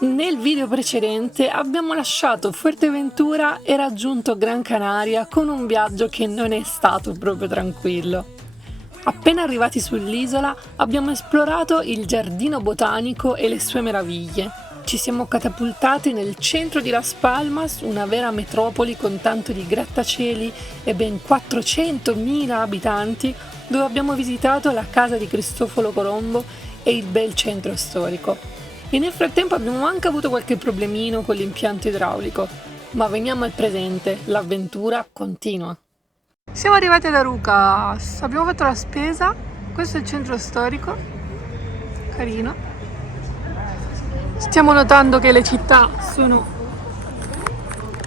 Nel video precedente abbiamo lasciato Fuerteventura e raggiunto Gran Canaria con un viaggio che non è stato proprio tranquillo. Appena arrivati sull'isola abbiamo esplorato il giardino botanico e le sue meraviglie. Ci siamo catapultati nel centro di Las Palmas, una vera metropoli con tanto di grattacieli e ben 400.000 abitanti, dove abbiamo visitato la casa di Cristoforo Colombo e il bel centro storico. E nel frattempo abbiamo anche avuto qualche problemino con l'impianto idraulico, ma veniamo al presente, l'avventura continua. Siamo arrivati ad Arucas, abbiamo fatto la spesa, questo è il centro storico, carino. Stiamo notando che le città sono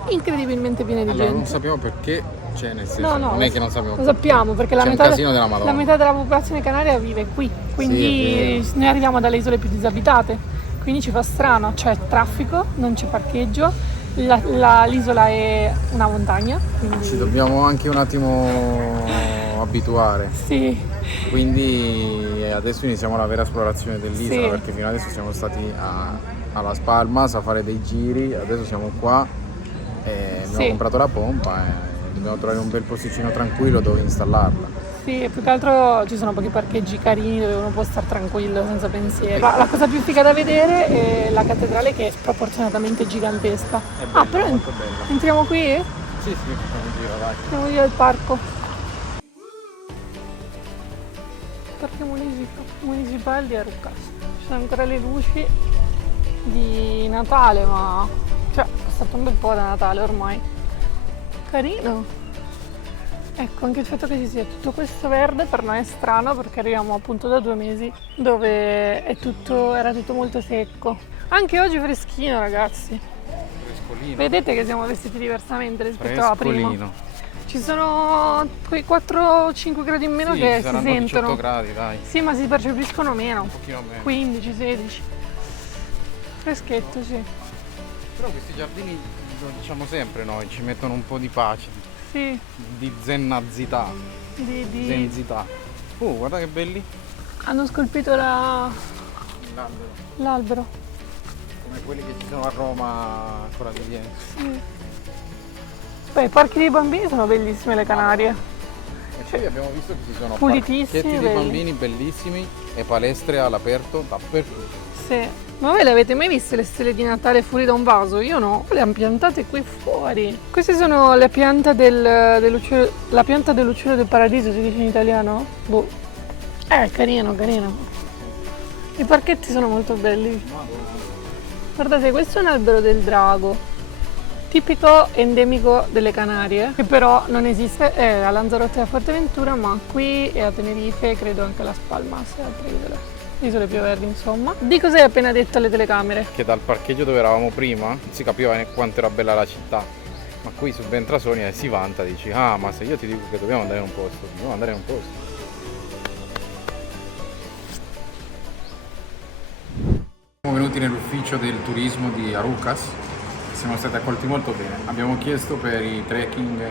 incredibilmente piene di gente. Non sappiamo perché, cioè nel senso, No, non è che non sappiamo. Lo sappiamo perché la c'è metà, un casino della Madonna. La metà della popolazione canaria vive qui, quindi sì, noi arriviamo dalle isole più disabitate. Quindi ci fa strano, c'è traffico, non c'è parcheggio, l'isola è una montagna. Quindi... Ci dobbiamo anche un attimo abituare. Sì. Quindi adesso iniziamo la vera esplorazione dell'isola, perché fino adesso siamo stati a Las Palmas a fare dei giri, adesso siamo qua e abbiamo comprato la pompa e dobbiamo trovare un bel posticino tranquillo dove installarla. Sì, più che altro ci sono pochi parcheggi carini dove uno può stare tranquillo, senza pensieri. Ma la cosa più figa da vedere è la cattedrale, che è sproporzionatamente gigantesca. È bella, però molto bella. Entriamo qui? Sì, facciamo un giro, vai. Andiamo via al parco. Parco municipale di Arucas. Ci sono ancora le luci di Natale, ma cioè, è passato un bel po' da Natale ormai. Carino. Ecco, anche il fatto che ci sia tutto questo verde per noi è strano, perché arriviamo appunto da 2 mesi dove era tutto molto secco. Anche oggi freschino, ragazzi. Frescolino. Vedete che siamo vestiti diversamente rispetto a prima. Ci sono quei 4-5 gradi in meno che si sentono. 18 gradi, dai. Sì, ma si percepiscono meno. Un pochino meno. 15-16. Freschetto, sì. Però questi giardini, lo diciamo sempre noi, ci mettono un po' di pace. Sì. Di zennazità. Zenzità. Guarda che belli. Hanno scolpito l'albero. Come quelli che ci sono a Roma ancora di ieri. Sì. Beh, i parchi dei bambini sono bellissime, le Canarie. E poi abbiamo visto che ci sono pulitissimi, parchetti di bambini bellissimi e palestre all'aperto dappertutto. Sì. Ma voi le avete mai viste le stelle di Natale fuori da un vaso? Io no, le hanno piantate qui fuori. Queste sono le piante la pianta dell'uccello del paradiso, si dice in italiano? Boh. Carino. I parchetti sono molto belli. Guardate, questo è un albero del drago, tipico endemico delle Canarie, che però non esiste a Lanzarote e a Fuerteventura, ma qui e a Tenerife, credo anche a Las Palmas e altre isole più verdi, insomma. Di cosa hai appena detto alle telecamere? Che dal parcheggio dove eravamo prima non si capiva quanto era bella la città, ma qui subentra Sonia e si vanta, dici ma se io ti dico che dobbiamo andare in un posto. Siamo venuti nell'ufficio del turismo di Arucas, siamo stati accolti molto bene. Abbiamo chiesto per i trekking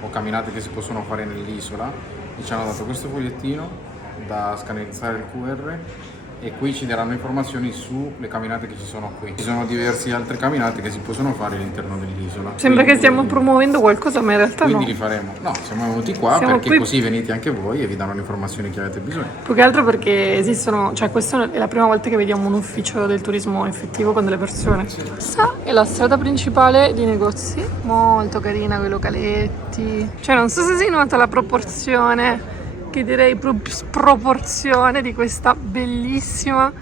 o camminate che si possono fare nell'isola e ci hanno dato questo fogliettino da scannerizzare il QR e qui ci daranno informazioni sulle camminate che ci sono qui. Ci sono diverse altre camminate che si possono fare all'interno dell'isola. Sembra che stiamo promuovendo qualcosa, ma in realtà quindi li faremo. No, siamo venuti qua perché qui... così venite anche voi e vi danno le informazioni che avete bisogno. Più che altro perché esistono, cioè questa è la prima volta che vediamo un ufficio del turismo effettivo con delle persone. Sì. Questa è la strada principale di negozi, molto carina, con i localetti. Cioè non so se si nota la proporzione, che direi sproporzione di questa bellissima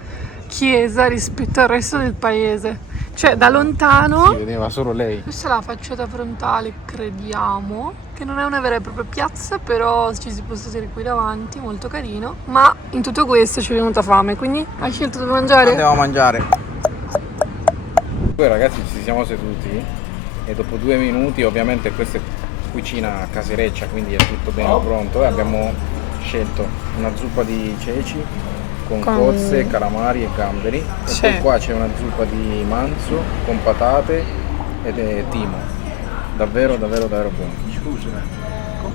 chiesa rispetto al resto del paese. Cioè da lontano si vedeva solo lei. Questa è la facciata frontale, crediamo, che non è una vera e propria piazza, però ci si può sedere qui davanti, molto carino. Ma in tutto questo ci è venuta fame, quindi hai scelto di mangiare? Andiamo a mangiare. Poi ragazzi ci siamo seduti e dopo 2 minuti, ovviamente questa è cucina casereccia, quindi è tutto bene pronto, e abbiamo scelto una zuppa di ceci con cozze, calamari e gamberi, e poi qua c'è una zuppa di manzo con patate ed timo, davvero buono.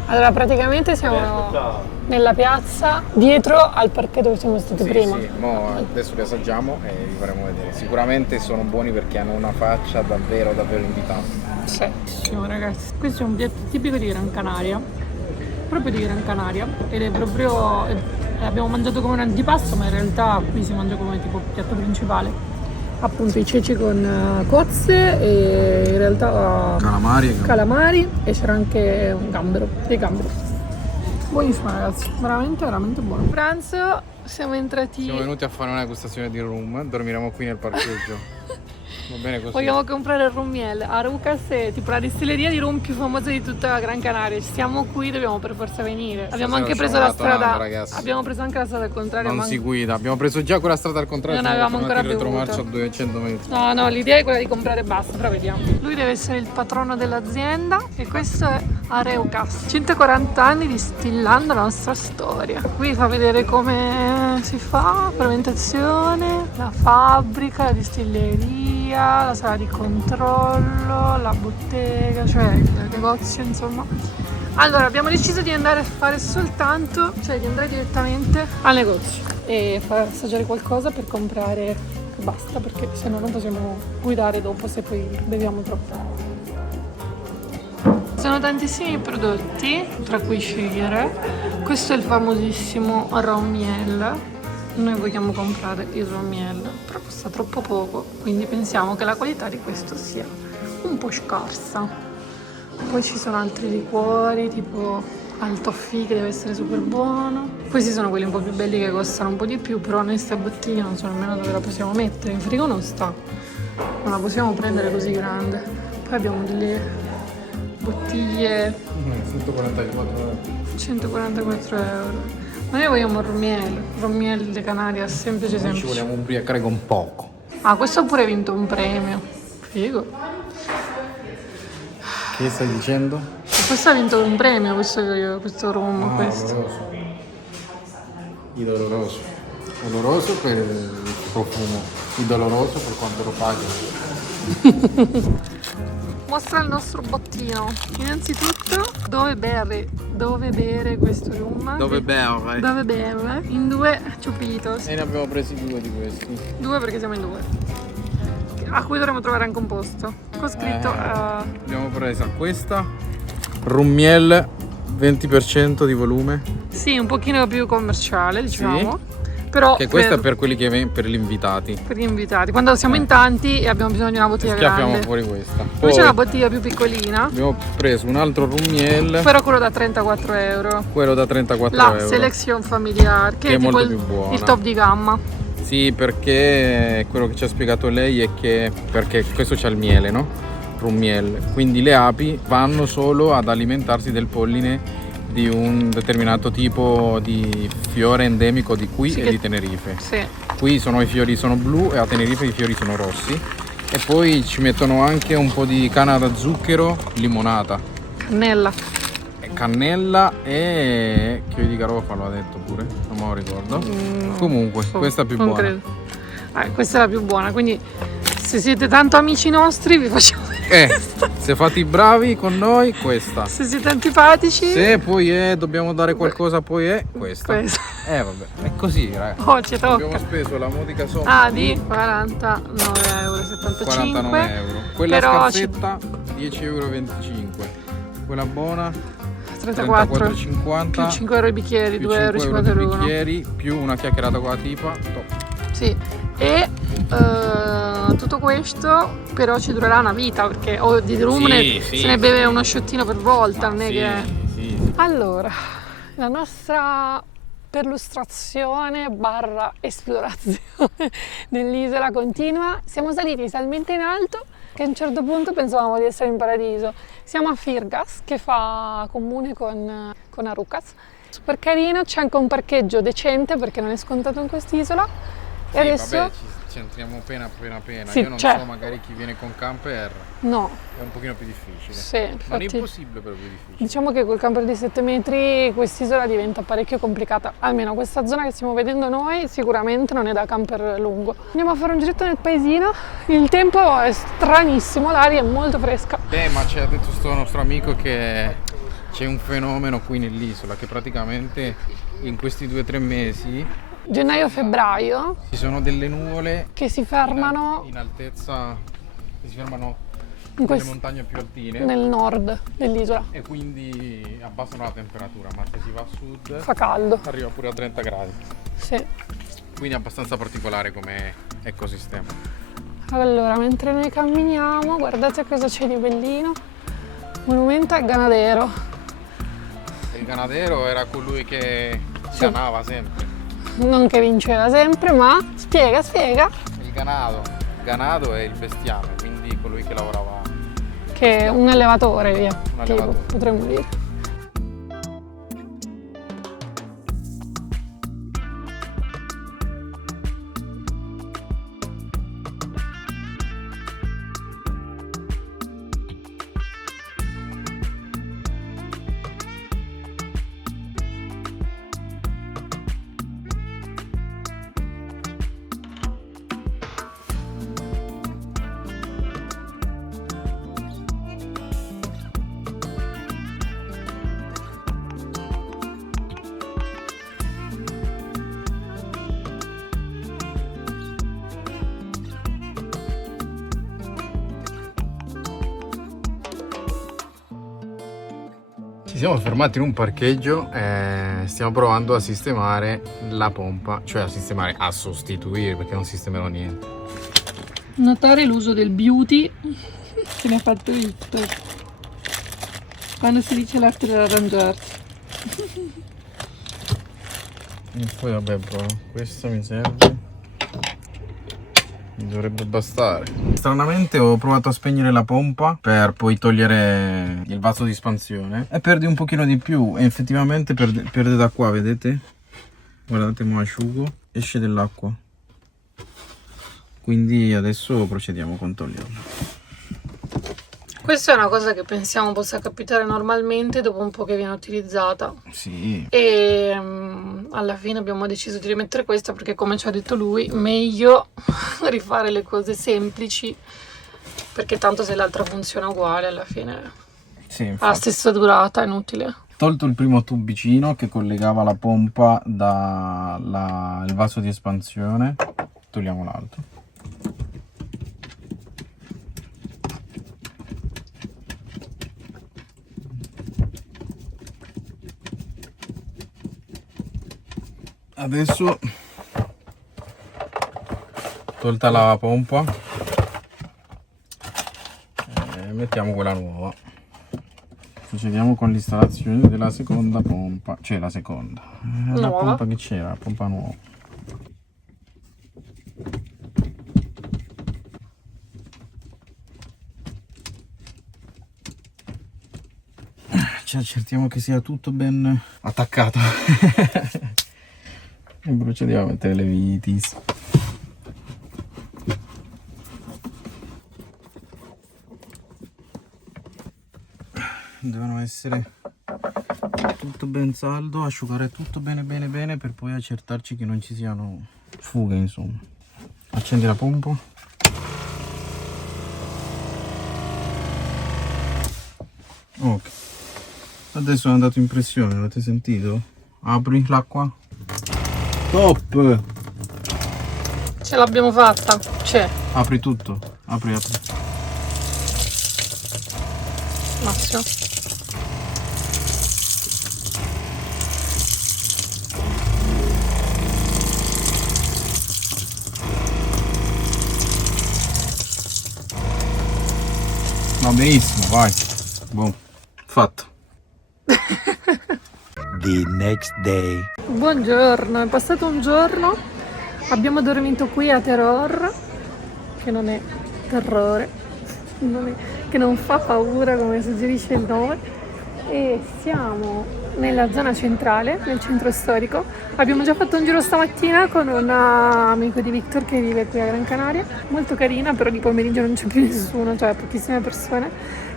Allora praticamente siamo nella piazza dietro al parquet dove siamo stati prima. Sì, adesso li assaggiamo e vi faremo vedere. Sicuramente sono buoni perché hanno una faccia davvero invitante. Sì, ragazzi. Questo è un piatto tipico di Gran Canaria, proprio di Gran Canaria, ed è proprio, abbiamo mangiato come un antipasto, ma in realtà qui si mangia come tipo piatto principale. Appunto i ceci con cozze e in realtà calamari e c'era anche dei gamberi. Buonissimo ragazzi, veramente buono. Pranzo, siamo venuti a fare una degustazione di rum, dormiremo qui nel parcheggio. Va bene così. Vogliamo comprare il rum miel. Arucas è tipo la distilleria di rum più famosa di tutta la Gran Canaria. Siamo qui, dobbiamo per forza venire. Abbiamo anche preso la strada. Abbiamo preso anche la strada al contrario. Non si guida, abbiamo preso già quella strada al contrario. Non avevamo ancora bevuto. Retromarcia a 200 metri. No, l'idea è quella di comprare e basta, però vediamo. Lui deve essere il patrono dell'azienda e questo è Areucas. 140 anni distillando la nostra storia. Qui fa vedere come si fa, fermentazione, la fabbrica, la distilleria, la sala di controllo, la bottega, cioè il negozio, insomma. Allora abbiamo deciso di andare a fare di andare direttamente al negozio e far assaggiare qualcosa per comprare e basta, perché se no non possiamo guidare dopo se poi beviamo troppo. Ci sono tantissimi prodotti tra cui scegliere. Questo è il famosissimo rum miel. Noi vogliamo comprare il rum miel, però costa troppo poco, quindi pensiamo che la qualità di questo sia un po' scarsa. Poi ci sono altri liquori, tipo al toffee che deve essere super buono. Questi sono quelli un po' più belli che costano un po' di più, però noi sta bottiglia non so nemmeno dove la possiamo mettere, in frigo non sta, non la possiamo prendere così grande. Poi abbiamo delle bottiglie 144 euro. Ma noi vogliamo rum miel de Canaria, semplice. Ci vogliamo ubriacare con poco. Ah, questo ha pure vinto un premio. Figo. Che stai dicendo? Questo ha vinto un premio, questo rum, questo. Doloroso. Oloroso per il profumo, doloroso per quanto lo paghi. Mostra il nostro bottino. Innanzitutto, dove bere questo rum? Dove bere? In 2 chupitos. E ne abbiamo presi 2 di questi. 2 perché siamo in 2. A cui dovremo trovare anche un posto. Con scritto. Abbiamo presa questa. Rum miel, 20% di volume. Sì, un pochino più commerciale, diciamo. Sì. Però che questa è per quelli che per gli invitati. Per gli invitati. Quando siamo in tanti e abbiamo bisogno di una bottiglia grande. Fuori questa. Poi c'è una bottiglia più piccolina. Abbiamo preso un altro rum miel. Però quello da 34 euro. La Selection familiare, che è tipo molto più buona. Il top di gamma. Sì, perché quello che ci ha spiegato lei è che perché questo c'ha il miele, no? Rum miel. Quindi le api vanno solo ad alimentarsi del polline di un determinato tipo di fiore endemico di qui e di Tenerife. Sì. Qui i fiori sono blu e a Tenerife i fiori sono rossi. E poi ci mettono anche un po' di canna da zucchero, limonata. Cannella e chiodi di garofalo ha detto pure, non me lo ricordo. Comunque, questa è più buona. Credo. Questa è la più buona, quindi se siete tanto amici nostri vi facciamo se fate i bravi con noi, questa. Se siete antipatici, se poi dobbiamo dare qualcosa, poi è questa. Vabbè, è così, ragazzi. Ci tocca. Abbiamo speso la modica somma di 49,75 49 euro. Quella scarsetta 10,25 euro. Quella buona 34,50 più 5 euro i bicchieri, 2,50 euro bicchieri, più una chiacchierata con la tipa. Sì. E tutto questo però ci durerà una vita, perché di rum se ne beve uno sciottino per volta, non è che... Allora, la nostra perlustrazione / esplorazione dell'isola continua. Siamo saliti talmente in alto che a un certo punto pensavamo di essere in paradiso. Siamo a Firgas, che fa comune con Arucas. Super carino, c'è anche un parcheggio decente perché non è scontato in quest'isola. E adesso vabbè, ci entriamo appena. Sì, io non so magari chi viene con camper. No. È un pochino più difficile. Sì, infatti, non è impossibile, però più difficile. Diciamo che col camper di 7 metri quest'isola diventa parecchio complicata. Almeno questa zona che stiamo vedendo noi sicuramente non è da camper lungo. Andiamo a fare un giretto nel paesino. Il tempo è stranissimo, l'aria è molto fresca. Ma ci ha detto sto nostro amico che C'è un fenomeno qui nell'isola che praticamente in questi 2 o 3 mesi Gennaio-febbraio ci sono delle nuvole che si fermano in altezza, che si fermano in nelle montagne più altine nel nord dell'isola. e quindi abbassano la temperatura, ma se si va a sud Fa caldo. arriva pure a 30 gradi. Sì. Quindi è abbastanza particolare come ecosistema. Allora, mentre noi camminiamo, guardate cosa c'è di bellino. Monumento al Ganadero. Il Ganadero era colui che ganava sempre. Non che vinceva sempre, ma spiega. Il ganado è il bestiame, quindi colui che lavorava. Che è un allevatore, via. Un allevatore. Potremmo dire. Ci siamo fermati in un parcheggio e stiamo provando a sistemare la pompa, cioè a sostituire perché non sistemerò niente. Notare l'uso del beauty che ne ha fatto Victor. Quando si dice l'arte dell'arrangiarsi. E poi vabbè bro, questa mi serve. Mi dovrebbe bastare. Stranamente ho provato a spegnere la pompa per poi togliere il vaso di espansione e perde un pochino di più e effettivamente perde da qua, vedete? Guardate, mo asciugo, esce dell'acqua. Quindi adesso procediamo con toglierla. Questa è una cosa che pensiamo possa capitare normalmente dopo un po' che viene utilizzata. Sì. E alla fine abbiamo deciso di rimettere questa perché, come ci ha detto lui, meglio rifare le cose semplici, perché tanto se l'altra funziona uguale alla fine Sì, ha la stessa durata, è inutile. Tolto il primo tubicino che collegava la pompa dal vaso di espansione, togliamo l'altro. Adesso, tolta la pompa, mettiamo quella nuova. Procediamo con l'installazione della seconda pompa, cioè la seconda. La pompa che c'era, la pompa nuova. Ci accertiamo che sia tutto ben attaccato. E procediamo a mettere le vitis. Devono essere tutto ben saldo, asciugare tutto bene per poi accertarci che non ci siano fughe, insomma. Accendi la pompa. Ok, adesso è andato in pressione, l'avete sentito? Apri l'acqua. Top! Ce l'abbiamo fatta, c'è. Apri tutto, apri. Massimo. Va benissimo, vai. Boh, fatto. The next day. Buongiorno, è passato un giorno, abbiamo dormito qui a Terror, che non è terrore, che non fa paura come suggerisce il nome, e siamo nella zona centrale, nel centro storico. Abbiamo già fatto un giro stamattina con un amico di Victor che vive qui a Gran Canaria, molto carina, però di pomeriggio non c'è più nessuno, cioè pochissime persone,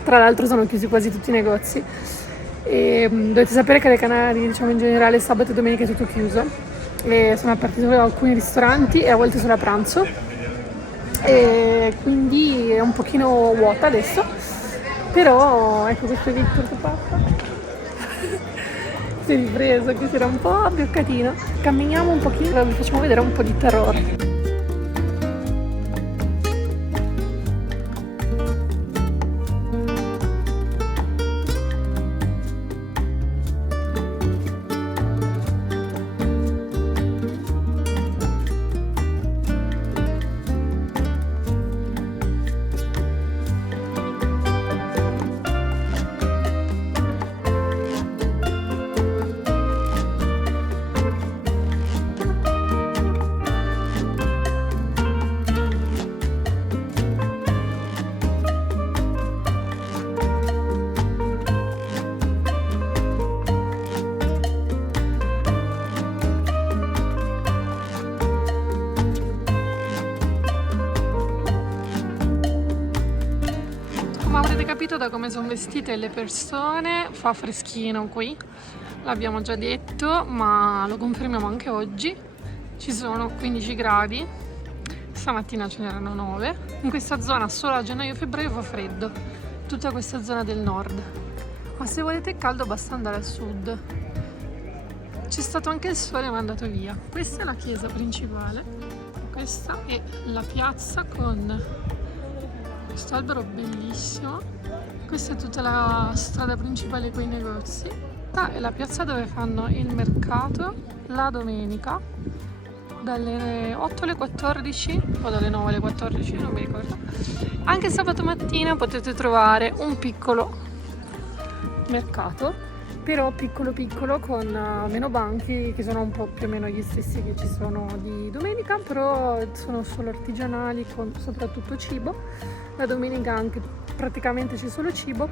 tra l'altro sono chiusi quasi tutti i negozi. E dovete sapere che le Canarie, diciamo in generale, sabato e domenica è tutto chiuso, e sono aperti solo alcuni ristoranti e a volte solo a pranzo, e quindi è un pochino vuota adesso, però ecco, questo è Victor che passa. si è ripreso, che si era un po' abbioccatino. Camminiamo un pochino e vi facciamo vedere un po' di terrore. Avrete capito da come sono vestite le persone, fa freschino qui, l'abbiamo già detto, ma lo confermiamo anche oggi. Ci sono 15 gradi, stamattina ce n'erano 9. In questa zona solo a gennaio-febbraio fa freddo, tutta questa zona del nord. Ma se volete caldo basta andare al sud. C'è stato anche il sole ma è andato via. Questa è la chiesa principale, questa è la piazza con questo albero bellissimo. Questa è tutta la strada principale con i negozi. Questa è la piazza dove fanno il mercato la domenica dalle 8 alle 14 o dalle 9 alle 14, non mi ricordo. Anche sabato mattina potete trovare un piccolo mercato, però piccolo piccolo, con meno banchi, che sono un po' più o meno gli stessi che ci sono di domenica, però sono solo artigianali con soprattutto cibo. La domenica anche praticamente c'è solo cibo.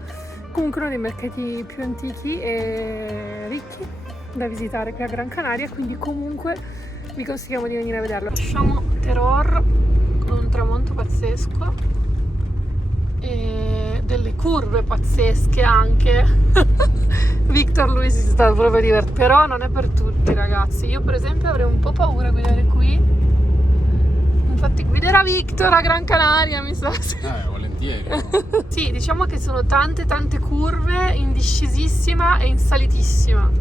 Comunque uno dei mercati più antichi e ricchi da visitare qui a Gran Canaria, quindi comunque vi consigliamo di venire a vederlo. Lasciamo Teror con un tramonto pazzesco e delle curve pazzesche anche. Victor lui si sta proprio divertendo, però non è per tutti, ragazzi. Io per esempio avrei un po' paura a guidare qui. Infatti guiderà Victor a Gran Canaria, mi sa. Volentieri. Sì, diciamo che sono tante curve in discesissima e in salitissima.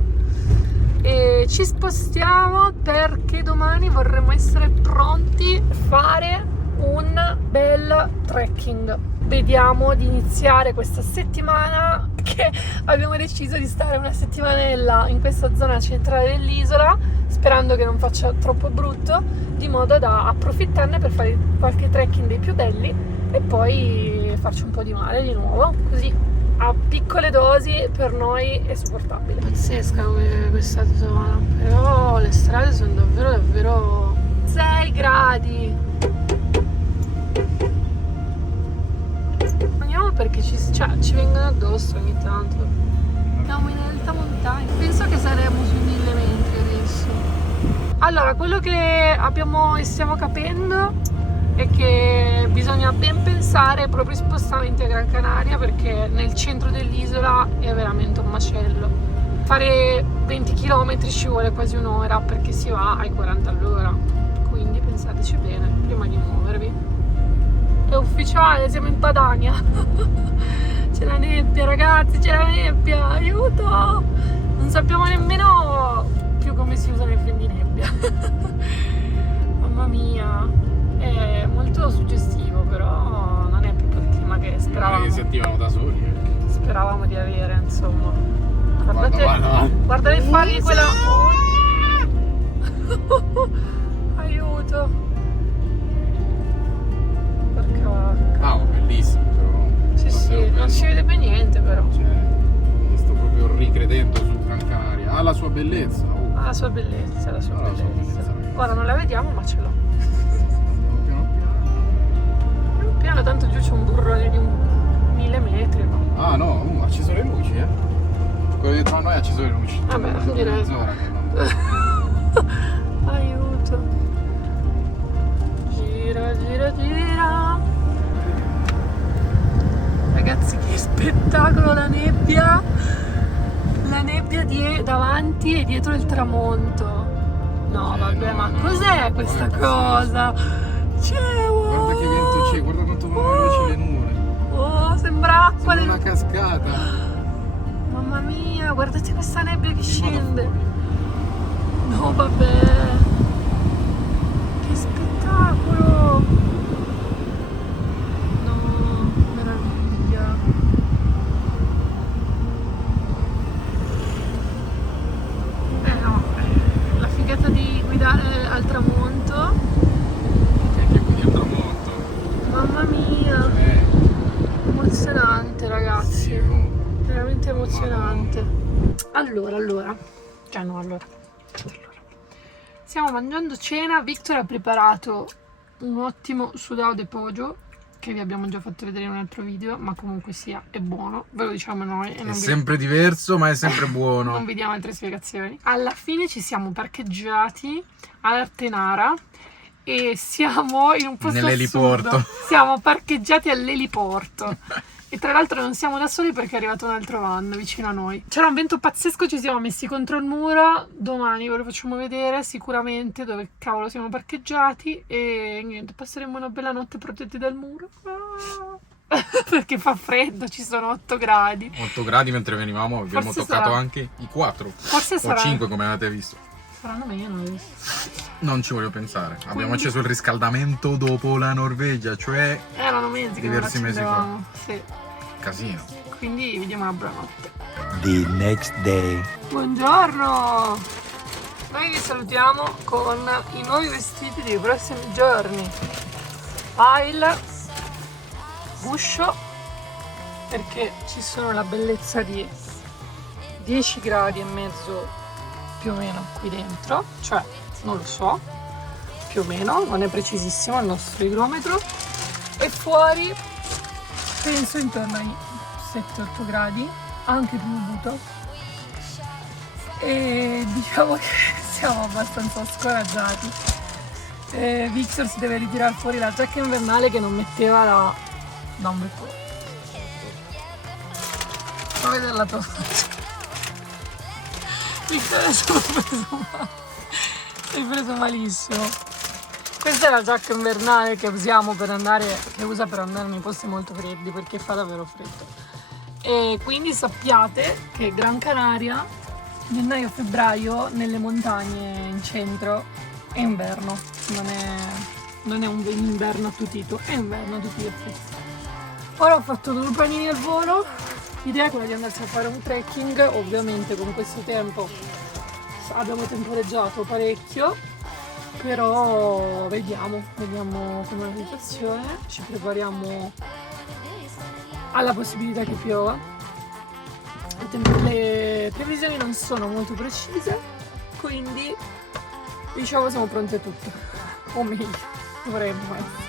E ci spostiamo perché domani vorremmo essere pronti a fare un bel trekking. Vediamo di iniziare questa settimana, che abbiamo deciso di stare una settimanella in questa zona centrale dell'isola, sperando che non faccia troppo brutto, di modo da approfittarne per fare qualche trekking dei più belli e poi farci un po' di mare di nuovo, così a piccole dosi per noi è sopportabile. Pazzesca questa zona, però le strade sono davvero 6 gradi. Andiamo perché ci vengono addosso ogni tanto. Siamo in alta montagna, penso che saremo sui 1000 metri adesso. Allora, quello che abbiamo e stiamo capendo è che bisogna ben pensare ai propri spostamenti a Gran Canaria, perché nel centro dell'isola è veramente un macello. Fare 20 km ci vuole quasi un'ora perché si va ai 40 all'ora, quindi pensateci bene prima di muovervi. È ufficiale, siamo in Padania. C'è la nebbia, ragazzi, c'è la nebbia, aiuto! Non sappiamo nemmeno più come si usano i freni di nebbia. Mamma mia, è molto suggestivo, però non è proprio il clima che speravamo. Si attivano da soli. Speravamo di avere, insomma. Guarda le faglie quella. Aiuto! Porca vacca. Ah, bellissimo però. Sì, non si vede più niente però. Cioè, mi sto proprio ricredendo su Gran Canaria. Ha la sua bellezza. Ha la sua bellezza, la sua bellezza. Ora non la vediamo ma ce l'ho. Piano Piano piano, tanto giù c'è un burrone di 1000 metri. No? Ah no, ha acceso le luci, quello dietro a noi ha acceso le luci. Vabbè, direi. Aiuto. Gira. Ragazzi, che spettacolo la nebbia davanti e dietro il tramonto. No, vabbè, ma cos'è questa cosa? Guarda che vento c'è, guarda quanto vanno veloci le nuvole. Oh, sembra acqua. Sembra una cascata. Mamma mia, guarda ragazzi, questa nebbia che scende. No, vabbè. Che spettacolo. No, meraviglia. No, la figata di guidare al tramonto. Che guidi al tramonto. Mamma mia. Emozionante, ragazzi. Veramente emozionante. Allora. Stiamo mangiando cena. Victor ha preparato un ottimo sudao de pollo che vi abbiamo già fatto vedere in un altro video, ma comunque sia, è buono, ve lo diciamo noi. E È non sempre diverso, ma è sempre buono. non vi diamo altre spiegazioni. Alla fine ci siamo parcheggiati ad Artenara e siamo in un posto Nell'eliporto. assurdo. Siamo parcheggiati all'eliporto. E tra l'altro non siamo da soli perché è arrivato un altro van vicino a noi. C'era un vento pazzesco, ci siamo messi contro il muro. Domani ve lo facciamo vedere sicuramente dove cavolo siamo parcheggiati. E niente, passeremo una bella notte protetti dal muro. Perché fa freddo, ci sono 8 gradi. 8 gradi mentre venivamo, abbiamo Forse toccato sarà- anche i 4 Forse o sarà 5 come avete visto. saranno meno. Non ci voglio pensare. Abbiamo Quindi- acceso il riscaldamento dopo la Norvegia, cioè Erano mesi che Diversi non mesi fa. accendevamo. Sì. casino. Quindi vediamo la buonanotte. The next day. Buongiorno! Noi vi salutiamo con i nuovi vestiti dei prossimi giorni. Pile, guscio, perché ci sono la bellezza di 10 gradi e mezzo più o meno qui dentro, cioè non lo so, più o meno, non è precisissimo il nostro igrometro, e fuori penso intorno ai 7-8 gradi, anche piovuto, e diciamo che siamo abbastanza scoraggiati. Victor si deve ritirare fuori la giacca invernale che non metteva da un bel po'. Fa vedere la tua faccia. Victor adesso l'ho preso male. Sei preso malissimo. Questa è la giacca invernale che usiamo per andare, che usa per andare nei posti molto freddi perché fa davvero freddo. E quindi sappiate che Gran Canaria, gennaio-febbraio, nelle montagne in centro è inverno, non è un inverno attutito, è inverno a tutti gli effetti. Ora ho fatto 2 panini al volo, l'idea è quella di andarsi a fare un trekking, ovviamente con questo tempo abbiamo temporeggiato parecchio, però vediamo com'è la situazione, ci prepariamo alla possibilità che piova. Le previsioni non sono molto precise, quindi diciamo siamo pronti a tutto, o meglio, dovremmo essere.